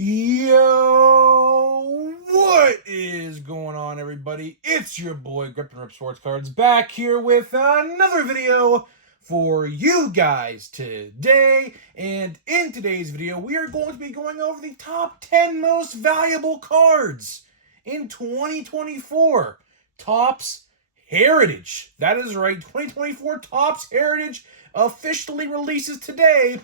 Yo, what is going on, everybody? It's your boy Grip and Rip Sports Cards back here with another video for you guys today. And in today's video, we are going to be going over the top 10 most valuable cards in 2024. Topps Heritage. That is right, 2024 Topps Heritage officially releases today.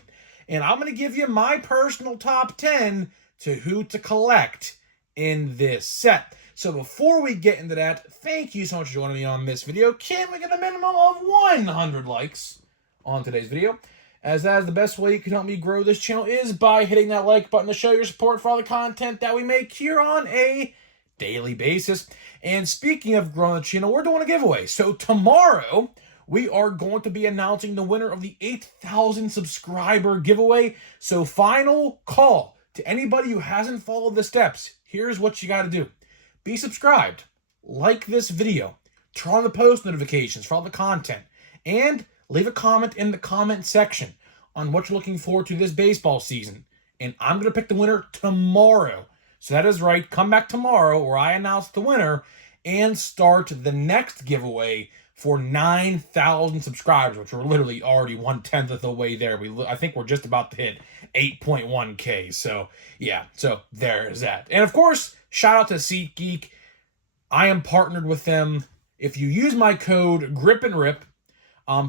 And I'm going to give you my personal top 10 to who to collect in this set. So before we get into that, thank you so much for joining me on this video. Can we get a minimum of 100 likes on today's video? As that is the best way you can help me grow this channel is by hitting that like button to show your support for all the content that we make here on a daily basis. And speaking of growing the channel, we're doing a giveaway. So tomorrow, we are going to be announcing the winner of the 8,000 subscriber giveaway. So final call to anybody who hasn't followed the steps. Here's what you got to do. Be subscribed, like this video, turn on the post notifications for all the content, and leave a comment in the comment section on what you're looking forward to this baseball season. And I'm going to pick the winner tomorrow. So that is right. Come back tomorrow where I announce the winner and start the next giveaway for 9,000 subscribers, which we're literally already 1/10 of the way there. I think we're just about to hit 8.1K. So yeah, so there's that. And of course, shout out to SeatGeek. I am partnered with them. If you use my code GRIPANDRIP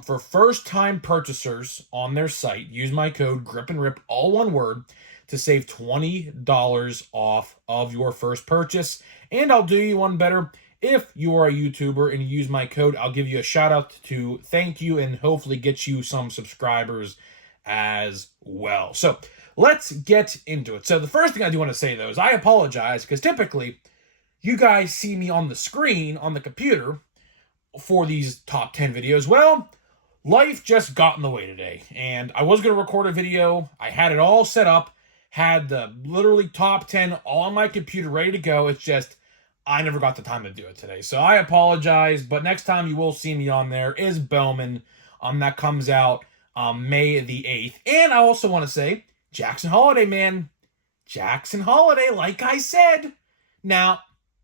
for first-time purchasers on their site, use my code GRIPANDRIP, all one word, to save $20 off of your first purchase. And I'll do you one better. If you are a YouTuber and you use my code, I'll give you a shout out to thank you and hopefully get you some subscribers as well. So let's get into it. So the first thing I do want to say, though, is I apologize because typically you guys see me on the screen on the computer for these top 10 videos. Well, life just got in the way today, and I was going to record a video. I had it all set up, had the literally top 10 all on my computer ready to go. It's just I never got the time to do it today. So I apologize, but next time you will see me on there is Bowman. That comes out May the 8th. And I also want to say, Jackson Holliday, man. Jackson Holliday, like I said. Now,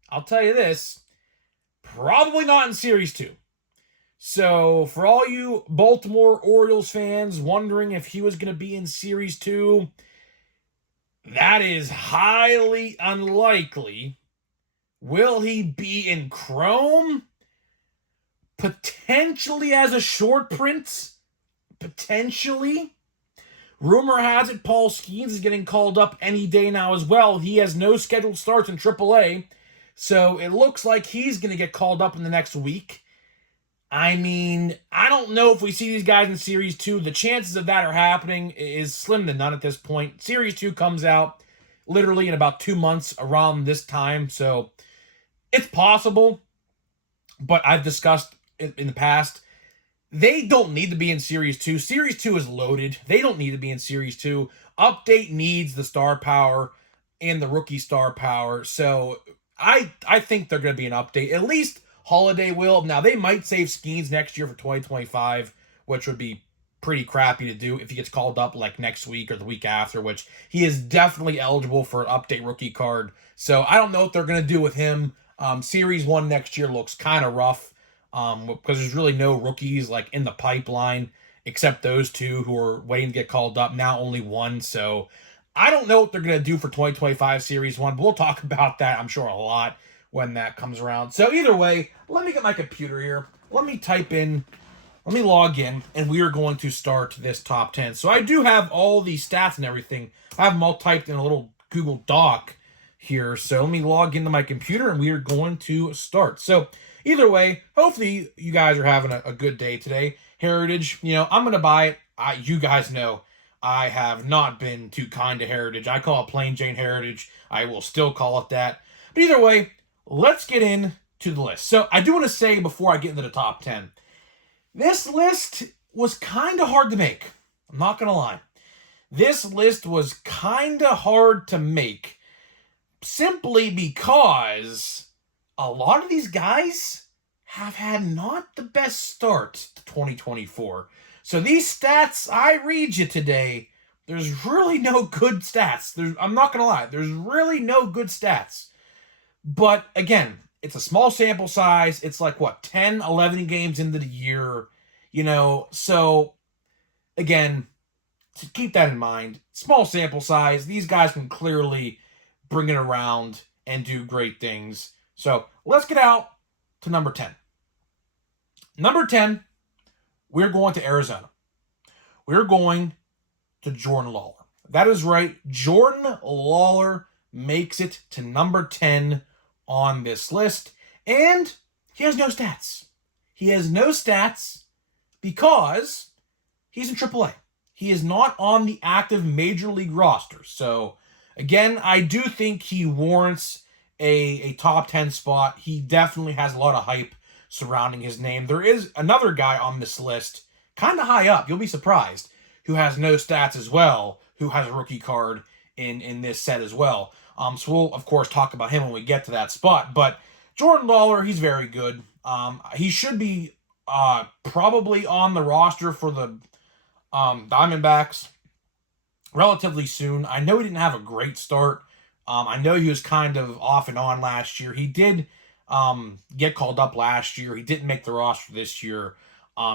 I'll tell you this. Probably not in Series 2. So, for all you Baltimore Orioles fans wondering if he was going to be in Series 2, that is highly unlikely. Will he be in Chrome? Potentially as a short print. Potentially. Rumor has it Paul Skeens is getting called up any day now as well. He has no scheduled starts in AAA. So it looks like he's going to get called up in the next week. I mean, I don't know if we see these guys in Series 2. The chances of that are happening is slim to none at this point. Series 2 comes out literally in about 2 months around this time. So it's possible, but I've discussed in the past, they don't need to be in Series 2. Series 2 is loaded. They don't need to be in Series 2. Update needs the star power and the rookie star power. So I think they're going to be an update. At least Holiday will. Now, they might save Skeens next year for 2025, which would be pretty crappy to do if he gets called up like next week or the week after, which he is definitely eligible for an update rookie card. So I don't know what they're going to do with him. Series 1 next year looks kind of rough because there's really no rookies like in the pipeline except those two who are waiting to get called up. Now only one. So I don't know what they're going to do for 2025 Series 1, but we'll talk about that, I'm sure, a lot when that comes around. So either way, let me get my computer here. Let me log in, and we are going to start this top 10. So I do have all the stats and everything. I have them all typed in a little Google Doc here. So let me log into my computer and we are going to start. So either way, hopefully you guys are having a good day today. Heritage, I'm going to buy it. You guys know I have not been too kind to Heritage. I call it plain Jane Heritage. I will still call it that. But either way, let's get into the list. So I do want to say before I get into the top 10, this list was kind of hard to make. I'm not going to lie. This list was kind of hard to make simply because a lot of these guys have had not the best start to 2024. So these stats I read you today there's really no good stats. I'm not going to lie. There's really no good stats. But again, it's a small sample size. It's like, what, 10, 11 games into the year, So, again, to keep that in mind, small sample size. These guys can clearly bring it around and do great things. So, let's get out to number 10. Number 10, we're going to Arizona. We're going to Jordan Lawler. That is right. Jordan Lawler makes it to number 10 on this list. And he has no stats. He has no stats because he's in AAA. He is not on the active Major League roster. So, again, I do think he warrants a top 10 spot. He definitely has a lot of hype surrounding his name. There is another guy on this list, kind of high up, you'll be surprised, who has no stats as well, who has a rookie card in this set as well. So we'll, of course, talk about him when we get to that spot. But Jordan Lawler, he's very good. He should be probably on the roster for the Diamondbacks relatively soon. I know he didn't have a great start. I know he was kind of off and on last year. He did get called up last year. He didn't make the roster this year.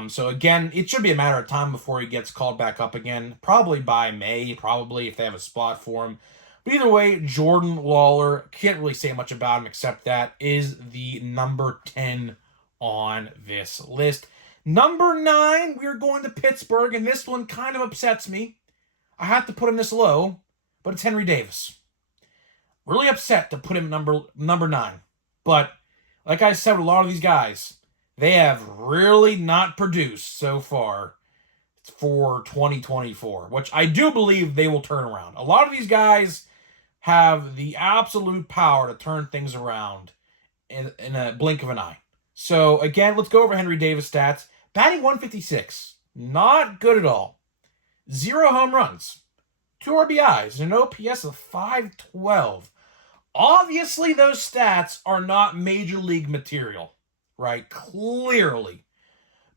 So again, it should be a matter of time before he gets called back up again. Probably by May, if they have a spot for him. But either way, Jordan Lawler, can't really say much about him except that is the number 10 on this list. Number 9, we're going to Pittsburgh, and this one kind of upsets me. I have to put him this low, but it's Henry Davis. Really upset to put him number 9. But like I said, with a lot of these guys, they have really not produced so far for 2024, which I do believe they will turn around. A lot of these guys have the absolute power to turn things around in a blink of an eye. So, again, let's go over Henry Davis stats. Batting 156. Not good at all. 0 home runs. 2 RBIs. An OPS of 512. Obviously, those stats are not major league material, right? Clearly.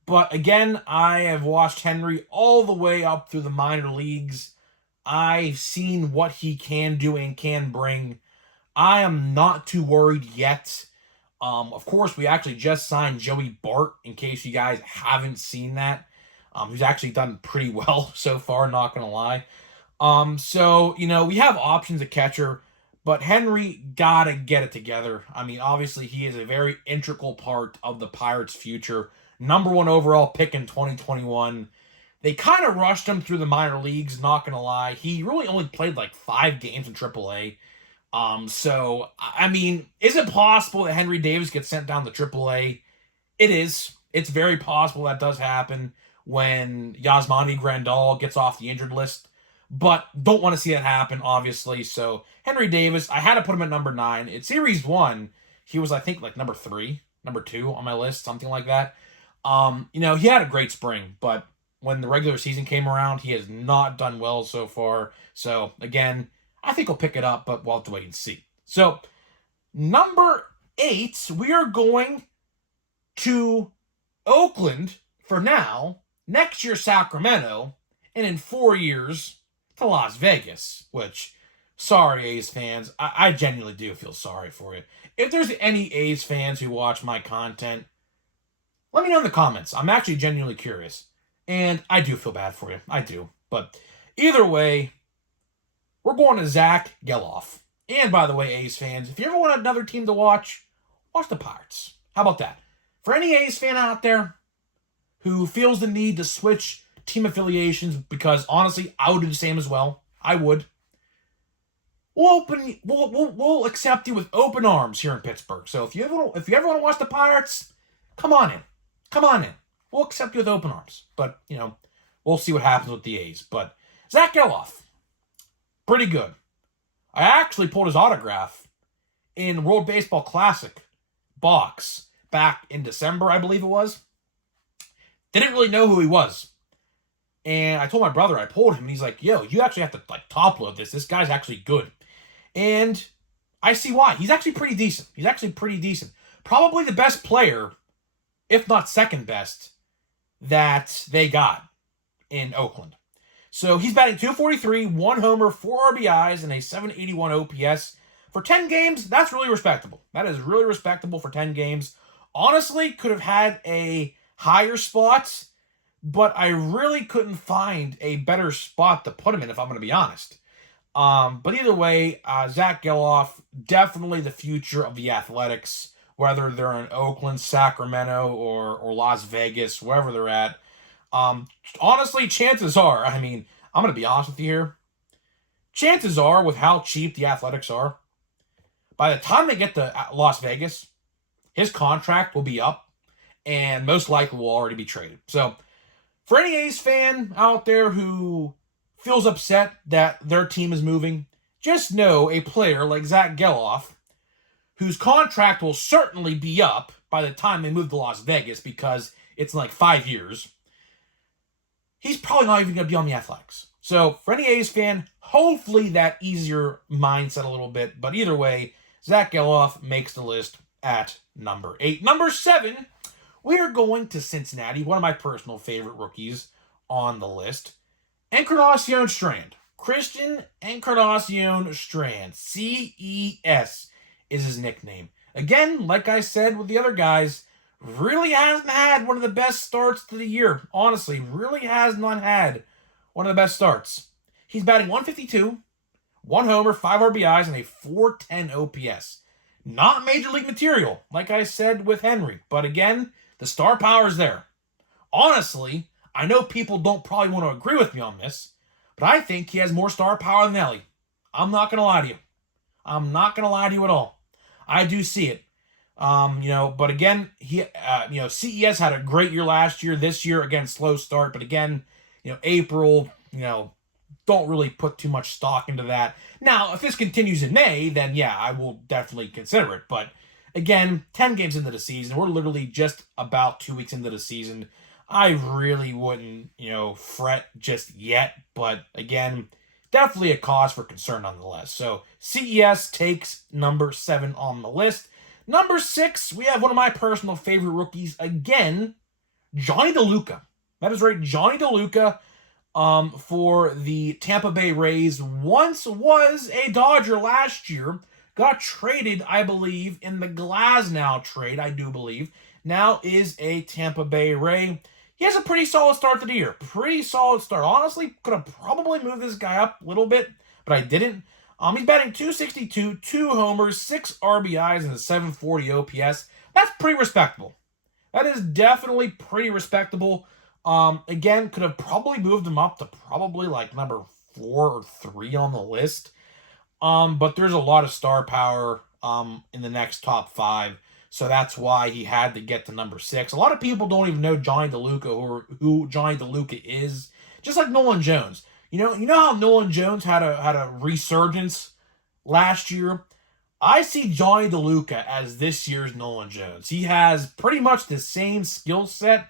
But again, I have watched Henry all the way up through the minor leagues. I've seen what he can do and can bring. I am not too worried yet. Of course, we actually just signed Joey Bart, in case you guys haven't seen that. Who's actually done pretty well so far, not going to lie. So, we have options at catcher. But Henry gotta get it together. I mean, obviously, he is a very integral part of the Pirates' future. Number 1 overall pick in 2021. They kind of rushed him through the minor leagues, not gonna lie. He really only played like 5 games in AAA. So, I mean, is it possible that Henry Davis gets sent down to AAA? It is. It's very possible that does happen when Yasmani Grandal gets off the injured list. But don't want to see that happen, obviously. So, Henry Davis, I had to put him at number 9. In Series 1, he was, I think, like number 3, number 2 on my list, something like that. He had a great spring, but when the regular season came around, he has not done well so far. So, again, I think he'll pick it up, but we'll have to wait and see. So, number 8, we are going to Oakland for now, next year Sacramento, and in 4 years to Las Vegas, which, sorry, A's fans, I genuinely do feel sorry for you. If there's any A's fans who watch my content, let me know in the comments. I'm actually genuinely curious. And I do feel bad for you. I do. But either way, we're going to Zach Geloff. And by the way, A's fans, if you ever want another team to watch the Pirates. How about that? For any A's fan out there who feels the need to switch team affiliations, because honestly, I would do the same as well. I would. We'll accept you with open arms here in Pittsburgh. So if you ever want to watch the Pirates, come on in. We'll accept you with open arms. But we'll see what happens with the A's. But Zach Geloff, pretty good. I actually pulled his autograph in World Baseball Classic box back in December, I believe it was. Didn't really know who he was. And I told my brother, I pulled him, and he's like, yo, you actually have to top load this. This guy's actually good. And I see why. He's actually pretty decent. Probably the best player, if not second best, that they got in Oakland. So he's batting 243, 1 homer, 4 RBIs, and a 781 OPS. For 10 games, that's really respectable. That is really respectable for 10 games. Honestly, could have had a higher spot, but I really couldn't find a better spot to put him in, if I'm going to be honest. But either way, Zach Gelof, definitely the future of the Athletics, whether they're in Oakland, Sacramento, or Las Vegas, wherever they're at. Honestly, chances are, I mean, I'm going to be honest with you here. Chances are, with how cheap the Athletics are, by the time they get to Las Vegas, his contract will be up and most likely will already be traded. So, for any A's fan out there who feels upset that their team is moving, just know a player like Zach Gelof, whose contract will certainly be up by the time they move to Las Vegas because it's like 5 years, he's probably not even going to be on the Athletics. So, for any A's fan, hopefully that eases your mindset a little bit. But either way, Zach Gelof makes the list at number 8. Number 7, we are going to Cincinnati, one of my personal favorite rookies on the list. Encarnacion Strand. Christian Encarnacion Strand. CES is his nickname. Again, like I said with the other guys, really hasn't had one of the best starts to the year. Honestly, really has not had one of the best starts. He's batting 152, 1 homer, 5 RBIs, and a 410 OPS. Not major league material, like I said with Henry. But again, the star power is there. Honestly, I know people don't probably want to agree with me on this, but I think he has more star power than Elly. I'm not going to lie to you. I'm not going to lie to you at all. I do see it. But again, CES had a great year last year. This year, again, slow start. But again, April, don't really put too much stock into that. Now, if this continues in May, then yeah, I will definitely consider it. But again, 10 games into the season, we're literally just about 2 weeks into the season. I really wouldn't, fret just yet. But again, definitely a cause for concern nonetheless. So CES takes number 7 on the list. Number 6, we have one of my personal favorite rookies again, Jonny DeLuca. That is right, Jonny DeLuca for the Tampa Bay Rays. Once was a Dodger last year. Got traded, I believe, in the Glasnow trade, I do believe. Now is a Tampa Bay Ray. He has a pretty solid start to the year. Pretty solid start. Honestly, could have probably moved this guy up a little bit, but I didn't. He's batting 262, 2 homers, 6 RBIs, and a 740 OPS. That's pretty respectable. That is definitely pretty respectable. Again, could have probably moved him up to probably like number 4 or 3 on the list. But there's a lot of star power in the next top 5. So that's why he had to get to number 6. A lot of people don't even know Jonny DeLuca or who Jonny DeLuca is. Just like Nolan Jones. You know how Nolan Jones had a resurgence last year? I see Jonny DeLuca as this year's Nolan Jones. He has pretty much the same skill set.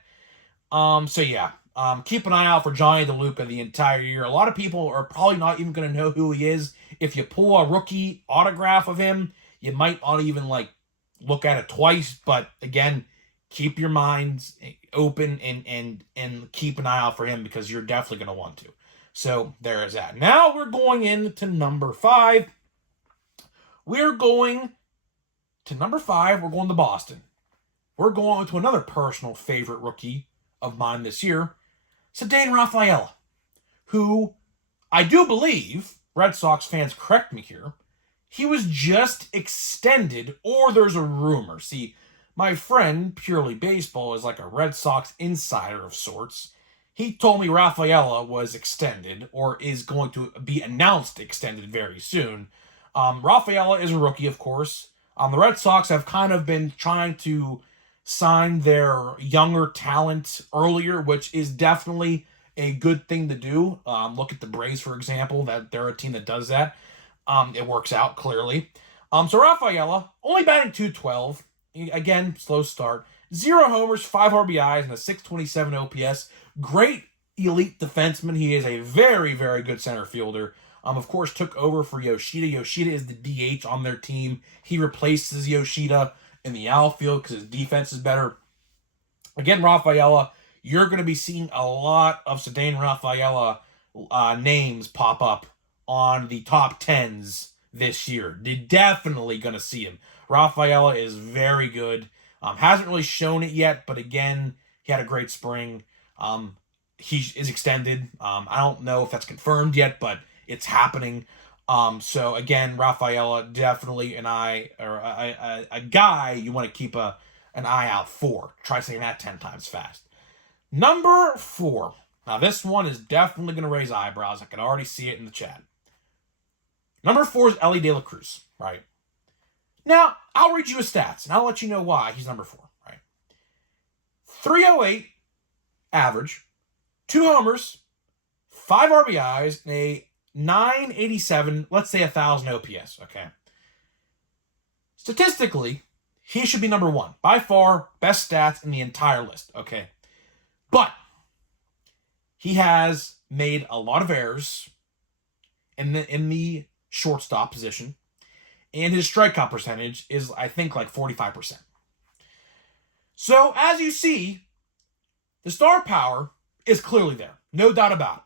Keep an eye out for Jonny DeLuca the entire year. A lot of people are probably not even going to know who he is. If you pull a rookie autograph of him, you might not even look at it twice. But again, keep your minds open and keep an eye out for him because you're definitely going to want to. So there is that. Now we're going into number 5. We're going to Boston. We're going to another personal favorite rookie of mine this year, Ceddanne Rafaela, who I do believe, Red Sox fans correct me here, he was just extended, or there's a rumor. See, my friend, Purely Baseball, is like a Red Sox insider of sorts. He told me Rafaela was extended, or is going to be announced extended very soon. Rafaela is a rookie, of course. The Red Sox have kind of been trying to sign their younger talent earlier, which is definitely a good thing to do. Look at the Braves, for example, that they're a team that does that. It works out clearly. So Rafaela, only batting 212. Again, slow start. 0 homers, 5 RBIs, and a 627 OPS. Great elite defenseman. He is a very, very good center fielder. Of course, took over for Yoshida. Yoshida is the DH on their team. He replaces Yoshida in the outfield because his defense is better. Again, Rafaela, you're going to be seeing a lot of Ceddanne Rafaela names pop up on the top 10s this year. You're definitely going to see him. Rafaela is very good. Hasn't really shown it yet, but again, he had a great spring. He is extended. I don't know if that's confirmed yet, but it's happening. So again, Rafaela, definitely a guy you want to keep an eye out for. Try saying that 10 times fast. Number 4. Now this one is definitely going to raise eyebrows. I can already see it in the chat. Number 4 is Elly De La Cruz, right? Now, I'll read you his stats, and I'll let you know why he's number 4, right? 308 average, 2 homers, 5 RBIs, and a 987, let's say 1,000 OPS, okay? Statistically, he should be number 1. By far, best stats in the entire list, okay? But he has made a lot of errors in the shortstop position, and his strikeout percentage is, I think, like 45%. So, as you see, the star power is clearly there. No doubt about it.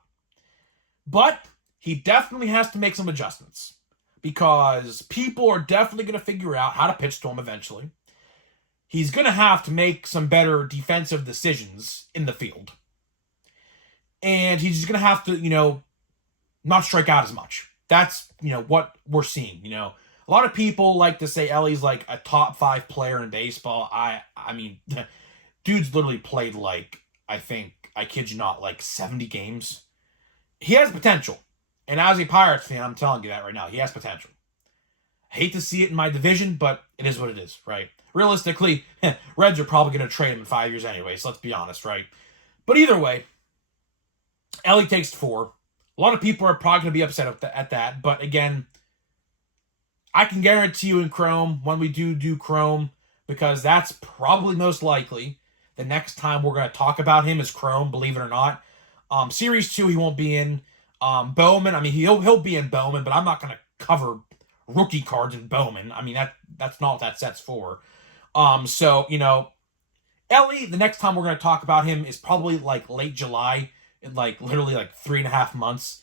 But he definitely has to make some adjustments because people are definitely going to figure out how to pitch to him eventually. He's going to have to make some better defensive decisions in the field. And he's just going to have to, not strike out as much. That's, what we're seeing, A lot of people like to say Elly's like a top 5 player in baseball. I mean, dude's literally played I kid you not, 70 games. He has potential. And as a Pirates fan, I'm telling you that right now. He has potential. I hate to see it in my division, but it is what it is, right? Realistically, Reds are probably going to trade him in 5 years anyway, so let's be honest, right? But either way, Elly takes 4. A lot of people are probably going to be upset at that, but again, I can guarantee you in Chrome, when we do Chrome, because that's probably most likely the next time we're going to talk about him is Chrome, believe it or not. Series 2, he won't be in. Bowman, I mean, he'll be in Bowman, but I'm not going to cover rookie cards in Bowman. I mean, that's not what that set's for. So, Elly, the next time we're going to talk about him is probably late July, in literally 3.5 months.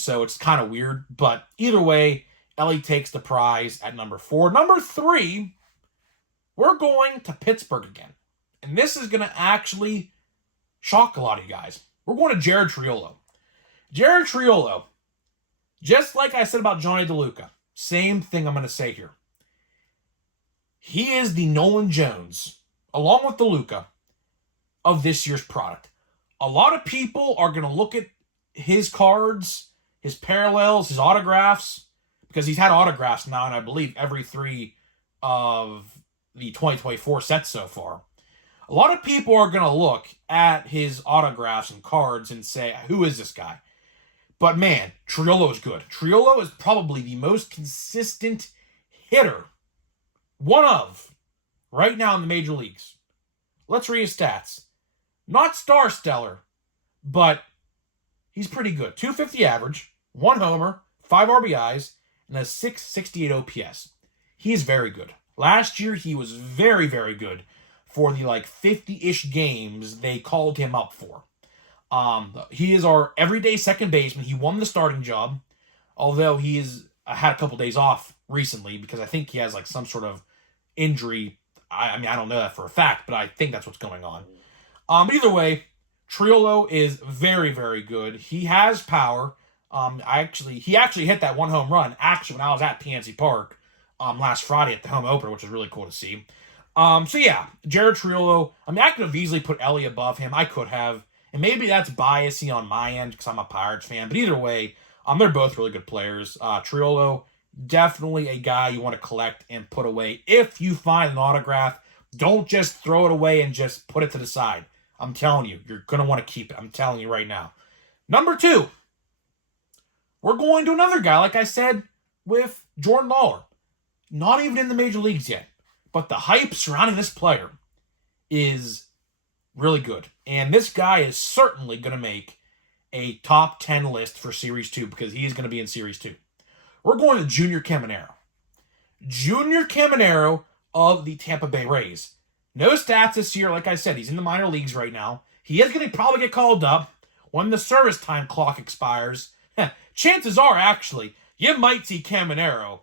So it's kind of weird, but either way, Elly takes the prize at number 4. Number 3, we're going to Pittsburgh again. And this is going to actually shock a lot of you guys. We're going to Jared Triolo. Jared Triolo, just like I said about Johnny DeLuca, same thing I'm going to say here. He is the Nolan Jones, along with DeLuca, of this year's product. A lot of people are going to look at his cards, his parallels, his autographs, because he's had autographs now, and I believe every 3 of the 2024 sets so far. A lot of people are going to look at his autographs and cards and say, who is this guy? But man, Triolo is good. Triolo is probably the most consistent hitter, one of, right now in the major leagues. Let's read his stats. Not star stellar, but he's pretty good. 250 average, 1 homer, 5 RBIs, and a 668 OPS. He's very good. Last year, he was very, very good for the 50-ish games they called him up for. He is our everyday second baseman. He won the starting job, although he has had a couple days off recently because I think he has some sort of injury. I mean, I don't know that for a fact, but I think that's what's going on. But either way, Triolo is very, very good. He has power. He actually hit that 1 home run when I was at PNC Park last Friday at the home opener, which was really cool to see. So yeah, Jared Triolo. I mean, I could have easily put Elly above him. I could have. And maybe that's biasy on my end because I'm a Pirates fan. But either way, they're both really good players. Triolo, definitely a guy you want to collect and put away. If you find an autograph, don't just throw it away and just put it to the side. I'm telling you, you're going to want to keep it. I'm telling you right now. Number 2, we're going to another guy, like I said, with Jordan Lawlar. Not even in the major leagues yet. But the hype surrounding this player is really good. And this guy is certainly going to make a top 10 list for Series 2 because he is going to be in Series 2. We're going to Junior Caminero. Junior Caminero of the Tampa Bay Rays. No stats this year. Like I said, he's in the minor leagues right now. He is going to probably get called up. when the service time clock expires, chances are, actually, you might see Caminero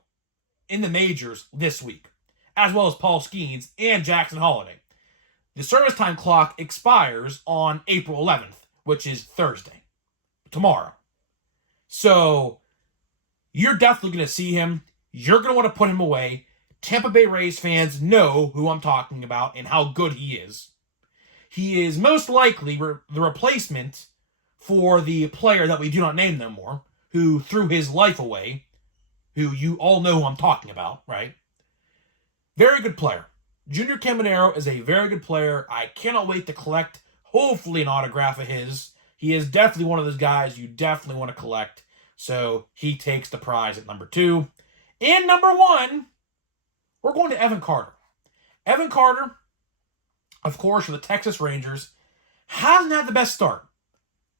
in the majors this week, as well as Paul Skeens and Jackson Holliday. The service time clock expires on April 11th, which is Thursday, tomorrow. So, you're definitely going to see him. You're going to want to put him away. Tampa Bay Rays fans know who I'm talking about and how good he is. He is most likely the replacement for the player that we do not name no more, who threw his life away, who you all know who I'm talking about, right? Very good player. Junior Caminero is a very good player. I cannot wait to collect, hopefully, an autograph of his. He is definitely one of those guys you definitely want to collect. So he takes the prize at number 2. And number 1, we're going to Evan Carter. Evan Carter, of course, for the Texas Rangers, hasn't had the best start.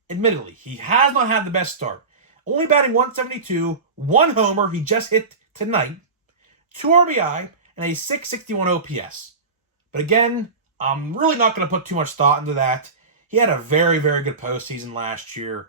Admittedly, he has not had the best start. Only batting .172, 1 homer he just hit tonight, 2 RBI, and a .661 OPS. But again, I'm really not going to put too much thought into that. He had a very, very good postseason last year.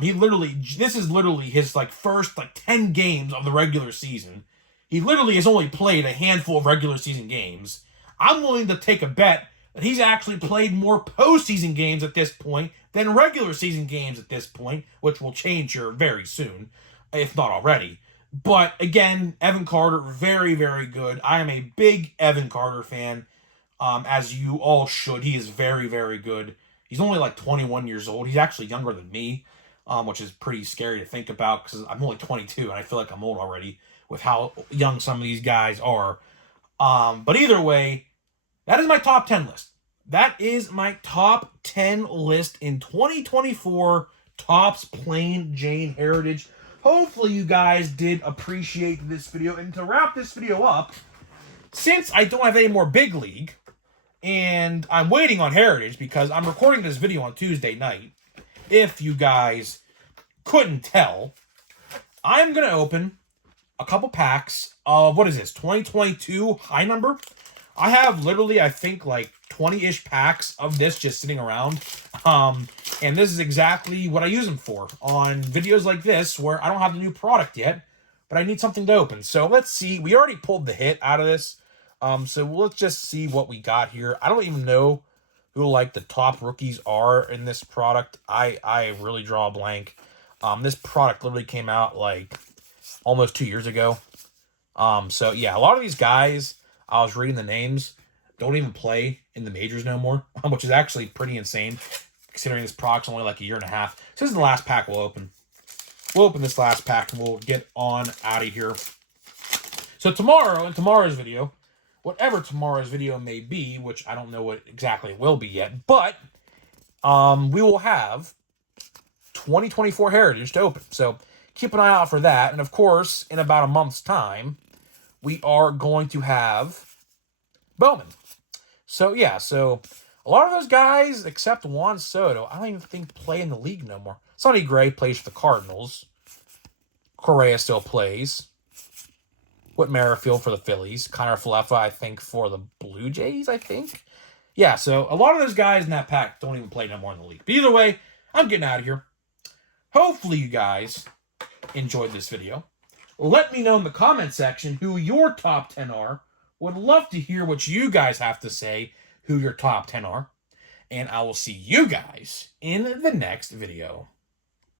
This is literally his first 10 games of the regular season. He literally has only played a handful of regular season games. I'm willing to take a bet that he's actually played more postseason games at this point than regular season games at this point, which will change here very soon, if not already. But again, Evan Carter, very, very good. I am a big Evan Carter fan, as you all should. He is very, very good. He's only 21 years old. He's actually younger than me, which is pretty scary to think about because I'm only 22 and I feel like I'm old already with how young some of these guys are. But either way, that is my top 10 list. That is my top 10 list in 2024 Topps Plain Jane Heritage. Hopefully you guys did appreciate this video. And to wrap this video up, since I don't have any more Big League, and I'm waiting on Heritage because I'm recording this video on Tuesday night, if you guys couldn't tell, I'm going to open a couple packs of, 2022 high number? I have literally, I think, 20-ish packs of this just sitting around. And this is exactly what I use them for on videos like this where I don't have the new product yet, but I need something to open. So let's see. We already pulled the hit out of this. So let's just see what we got here. I don't even know who the top rookies are in this product. I really draw a blank. This product literally came out almost 2 years ago. So yeah, a lot of these guys, I was reading the names, don't even play in the majors no more, which is actually pretty insane considering this product's only a year and a half. So this is the last pack we'll open. We'll open this last pack and we'll get on out of here. So tomorrow, in tomorrow's video, whatever tomorrow's video may be, which I don't know what exactly it will be yet, but we will have 2024 Heritage to open. So keep an eye out for that. And of course, in about a month's time, we are going to have Bowman. So yeah, so a lot of those guys, except Juan Soto, I don't even think play in the league no more. Sonny Gray plays for the Cardinals. Correa still plays. Whit Merrifield for the Phillies. Connor Falefa, I think, for the Blue Jays, I think. Yeah, so a lot of those guys in that pack don't even play no more in the league. But either way, I'm getting out of here. Hopefully you guys enjoyed this video. Let me know in the comment section who your top 10 are. Would love to hear what you guys have to say, who your top 10 are. And I will see you guys in the next video.